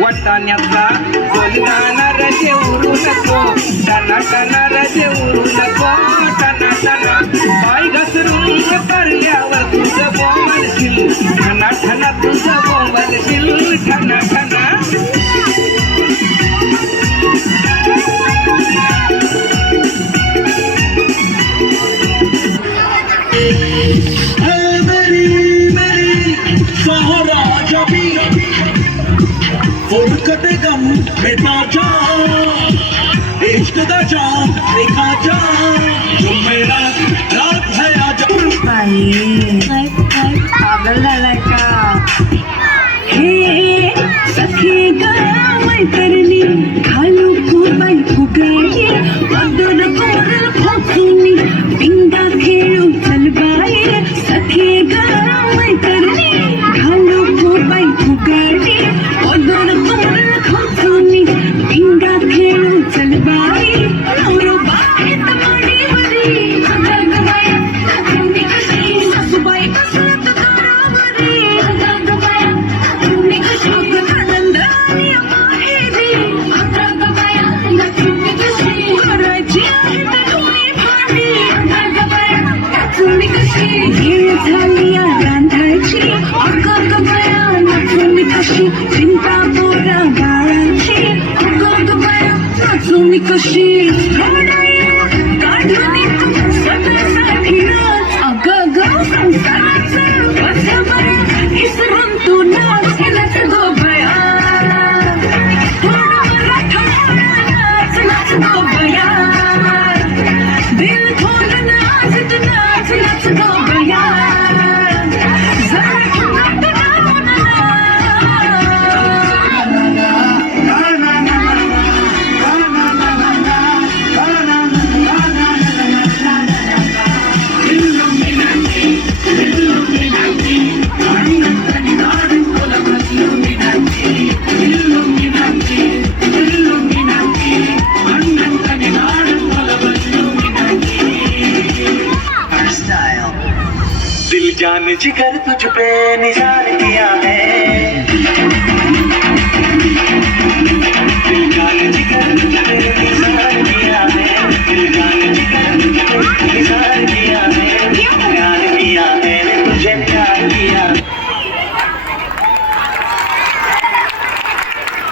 वाटाण्याचा बोलताना रजे उरू नको, टना टना रजे उरू नको, टना टना पाय घसरून करल्यावर तुझं बोंबलशील, ठना ठना तुझं बोंबलशील, ठना ठना. कटे गम बेटा जा इश्क दा जाम देखा जा जो मेरा रात है आजा. पागल झालाय का हे सखी गया मैत्रिणी घालू खूबाई फुगाई अदर कोरल खोचुनी पिंगा खेळू चल बाहेर सखी गया मैत्रिणी घालू खूबाई फुगाई अदर कोरल खोचुनी पिंगा खेळू चल बाहेर नवरो बाहेर तमाडी वरी जग बाया तुम्ही कशी सासूबाई कसरत दारावरी जग बाया तुम्ही कशी आनंद आणि माहेरी जग बाया तुम्ही कशी करायची आहे तर तुम्ही भांडी जग बाया तुम्ही कशी भेळ झाली रांधायची अगं बाया तुम्ही कशी चिंता पोरा बाळाची अगं बाया तुम्ही कशी काढून स्वतःसाठी अगं ग संसाराचं वर्षभर इसरून तू नाच केलाच गो बया पूर्ण मराठा नाच नाच गो बया दिल खोल नाच तू नाच नाच गो बया जरा ठुमक लावून दिल जान जिगर तुझ पे निशान किया है.